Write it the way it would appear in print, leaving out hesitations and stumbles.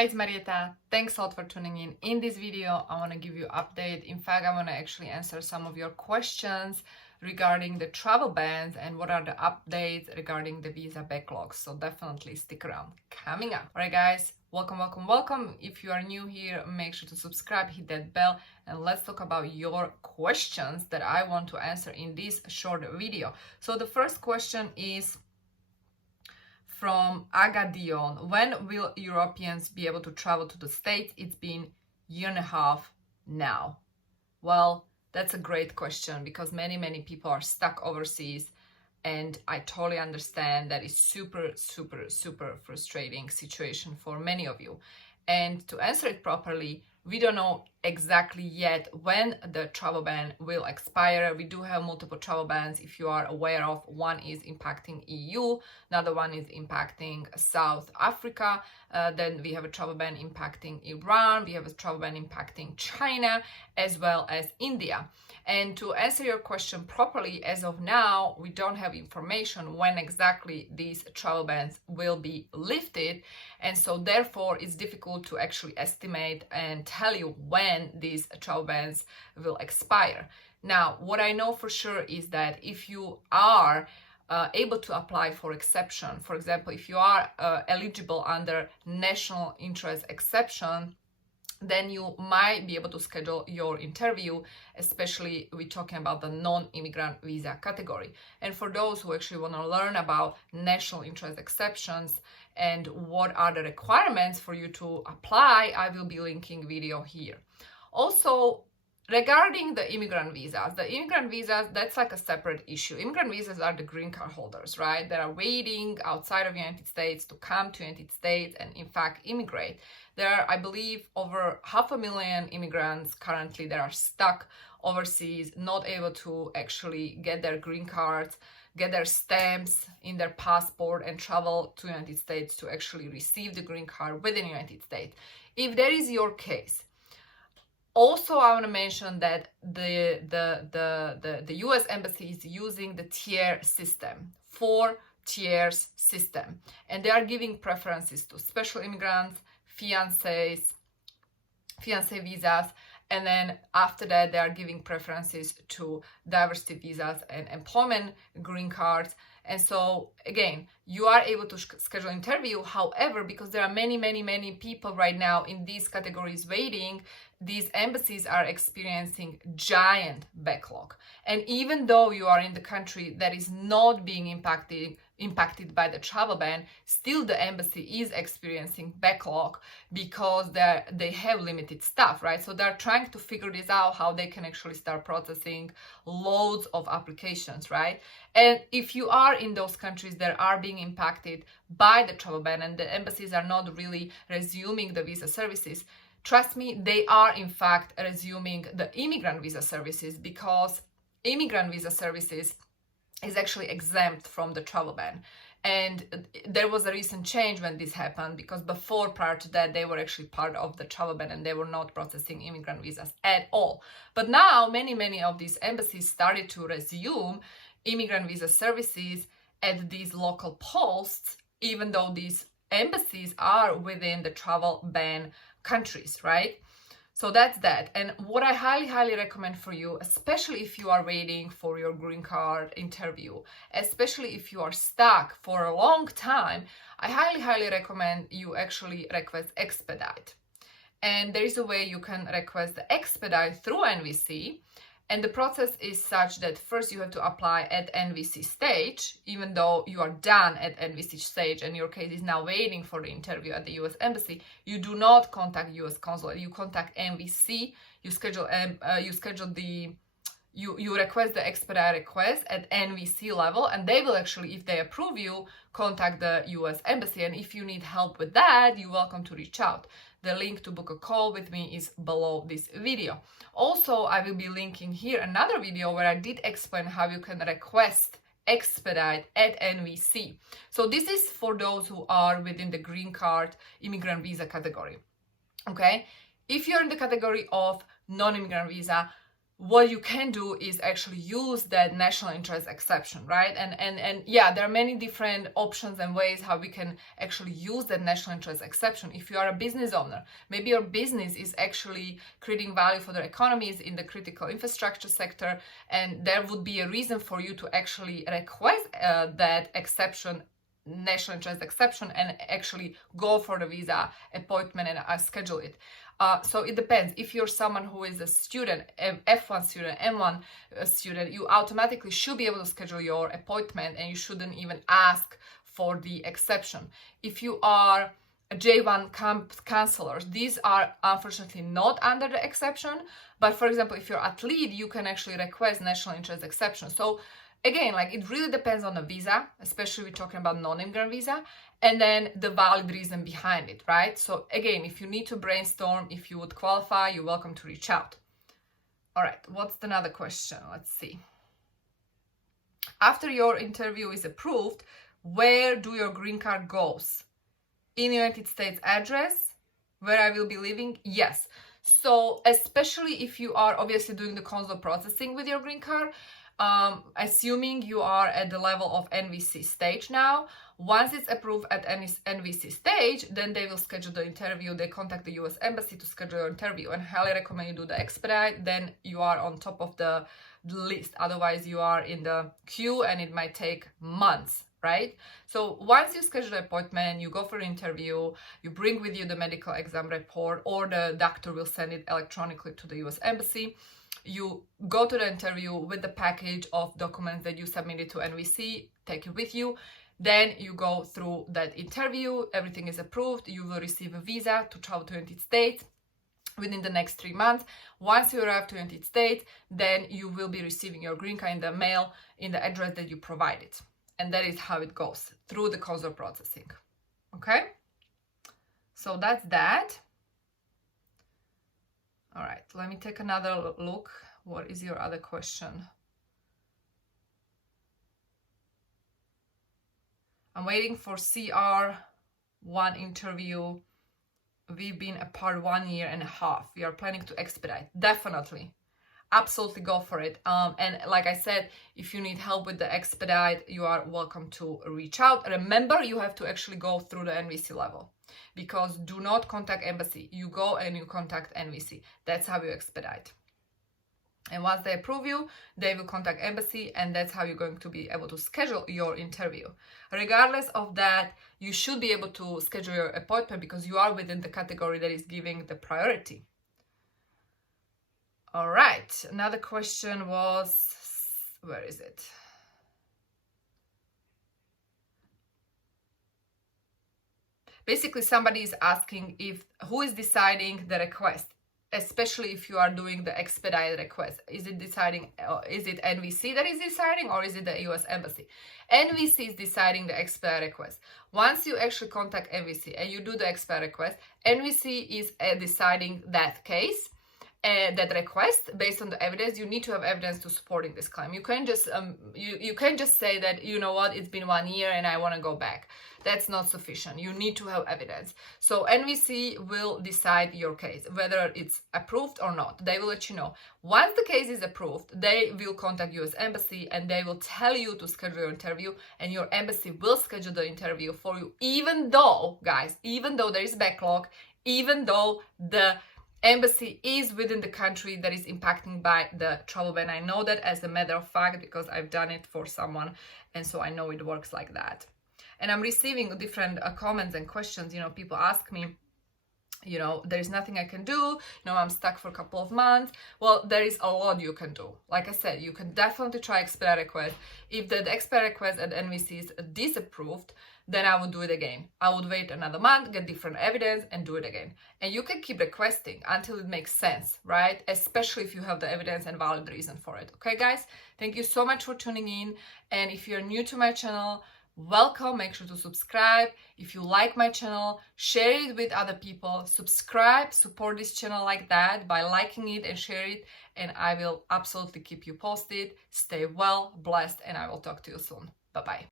Hi, it's Marieta. Thanks a lot for tuning in. In this video, I want to give you an update. In fact, I want to actually answer some of your questions regarding the travel bans and what are the updates regarding the visa backlogs. So definitely stick around. Coming up. All right, guys, welcome. If you are new here, make sure to subscribe, hit that bell, and let's talk about your questions that I want to answer in this short video. So the first question is from Agadion. When will Europeans be able to travel to the States? It's been a year and a half now. Well, that's a great question because many people are stuck overseas, and I totally understand that is super frustrating situation for many of you. And to answer it properly, we don't know exactly yet when the travel ban will expire. We do have multiple travel bans, if you are aware of. One is impacting EU, another one is impacting South Africa. Then we have a travel ban impacting Iran. We have a travel ban impacting China as well as India. And to answer your question properly, as of now, we don't have information when exactly these travel bans will be lifted. And so therefore, it's difficult to actually estimate and tell you when these travel bans will expire. Now, what I know for sure is that if you are able to apply for exception, for example, if you are eligible under national interest exception, then you might be able to schedule your interview, especially we're talking about the non-immigrant visa category. And for those who actually want to learn about national interest exceptions and what are the requirements for you to apply, I will be linking video here. Also, regarding the immigrant visas, that's like a separate issue. Immigrant visas are the green card holders, right? That are waiting outside of the United States to come to United States and in fact immigrate. There are, I believe, over 500,000 immigrants currently that are stuck overseas, not able to actually get their green cards, get their stamps in their passport and travel to the United States to actually receive the green card within the United States. If that is your case, also, I want to mention that the U.S. Embassy is using the tier system, 4 tiers system, and they are giving preferences to special immigrants, fiancé visas, and then after that, they are giving preferences to diversity visas and employment green cards. And so again, you are able to schedule interview. However, because there are many people right now in these categories waiting, these embassies are experiencing giant backlog. And even though you are in the country that is not being impacted by the travel ban, still the embassy is experiencing backlog because they have limited staff, right? So they're trying to figure this out, how they can actually start processing loads of applications, right? And if you are in those countries that are being impacted by the travel ban and the embassies are not really resuming the visa services, trust me, they are in fact resuming the immigrant visa services, because immigrant visa services is actually exempt from the travel ban. And there was a recent change when this happened, because prior to that, they were actually part of the travel ban and they were not processing immigrant visas at all. But now many of these embassies started to resume immigrant visa services at these local posts, even though these embassies are within the travel ban countries, right? So that's that. And what I highly recommend for you, especially if you are waiting for your green card interview, especially if you are stuck for a long time, I highly recommend you actually request Expedite. And there is a way you can request the Expedite through NVC. And the process is such that first you have to apply at NVC stage, even though you are done at NVC stage and your case is now waiting for the interview at the US Embassy. You do not contact US Consulate, you contact NVC, you request the Expedite request at NVC level, and they will actually, if they approve you, contact the US Embassy. And if you need help with that, you're welcome to reach out. The link to book a call with me is below this video. Also, I will be linking here another video where I did explain how you can request Expedite at NVC. So this is for those who are within the green card immigrant visa category. Okay, if you're in the category of non-immigrant visa, what you can do is actually use that national interest exception, right? And yeah, there are many different options and ways how we can actually use that national interest exception. If you are a business owner, maybe your business is actually creating value for the economies in the critical infrastructure sector, and there would be a reason for you to actually request that exception, national interest exception, and actually go for the visa appointment and schedule it. So it depends. If you're someone who is a student, F1 student, M1 student, you automatically should be able to schedule your appointment and you shouldn't even ask for the exception. If you are a J1 counselors, these are unfortunately not under the exception. But for example, if you're athlete, you can actually request national interest exception. So again, like it really depends on the visa, especially we're talking about non-immigrant visa, and then the valid reason behind it, right? So again, if you need to brainstorm, if you would qualify, you're welcome to reach out. All right, what's another question? Let's see. After your interview is approved, where do your green card goes? In United States address, where I will be living? Yes. So especially if you are obviously doing the consular processing with your green card, assuming you are at the level of NVC stage now, once it's approved at NVC stage, then they will schedule the interview. They contact the US Embassy to schedule your interview, and highly recommend you do the Expedite. Then you are on top of the list. Otherwise, you are in the queue and it might take months, right? So once you schedule an appointment, you go for an interview, you bring with you the medical exam report, or the doctor will send it electronically to the US Embassy. You go to the interview with the package of documents that you submitted to NVC, take it with you. Then you go through that interview, everything is approved, you will receive a visa to travel to the United States within the next 3 months. Once you arrive to the United States, then you will be receiving your green card in the mail in the address that you provided. And that is how it goes, through the consular processing. Okay? So that's that. All right, let me take another look. What is your other question? I'm waiting for CR1 interview. We've been apart 1.5 years. We are planning to expedite. Definitely. Absolutely go for it. And like I said, if you need help with the expedite, you are welcome to reach out. Remember, you have to actually go through the NVC level, because do not contact embassy. You go and you contact NVC. That's how you expedite. And once they approve you, they will contact embassy, and that's how you're going to be able to schedule your interview. Regardless of that, you should be able to schedule your appointment because you are within the category that is giving the priority. All right, another question was, where is it? Basically, somebody is asking who is deciding the request, especially if you are doing the expedite request. Is it NVC that is deciding, or is it the US Embassy? NVC is deciding the expedite request. Once you actually contact NVC and you do the expedite request, NVC is deciding that case. That request based on the evidence. You need to have evidence to supporting this claim. You can't just you can't just say that, you know what, it's been 1 year and I want to go back. That's not sufficient. You need to have evidence. So NVC will decide your case, whether it's approved or not. They will let you know. Once the case is approved, they will contact US Embassy and they will tell you to schedule your interview, and your embassy will schedule the interview for you, even though, guys, even though there is backlog, even though the embassy is within the country that is impacted by the travel ban. I know that as a matter of fact because I've done it for someone, and so I know it works like that. And I'm receiving different comments and questions. You know, people ask me, you know, there is nothing I can do. You know, I'm stuck for a couple of months. Well, there is a lot you can do. Like I said, you can definitely try expedite request. If the expedite request at NVC is disapproved, then I would do it again. I would wait another month, get different evidence, and do it again. And you can keep requesting until it makes sense, right? Especially if you have the evidence and valid reason for it. Okay, guys? Thank you so much for tuning in. And if you're new to my channel, welcome. Make sure to subscribe. If you like my channel, share it with other people. Subscribe, support this channel like that by liking it and share it. And I will absolutely keep you posted. Stay well, blessed, and I will talk to you soon. Bye-bye.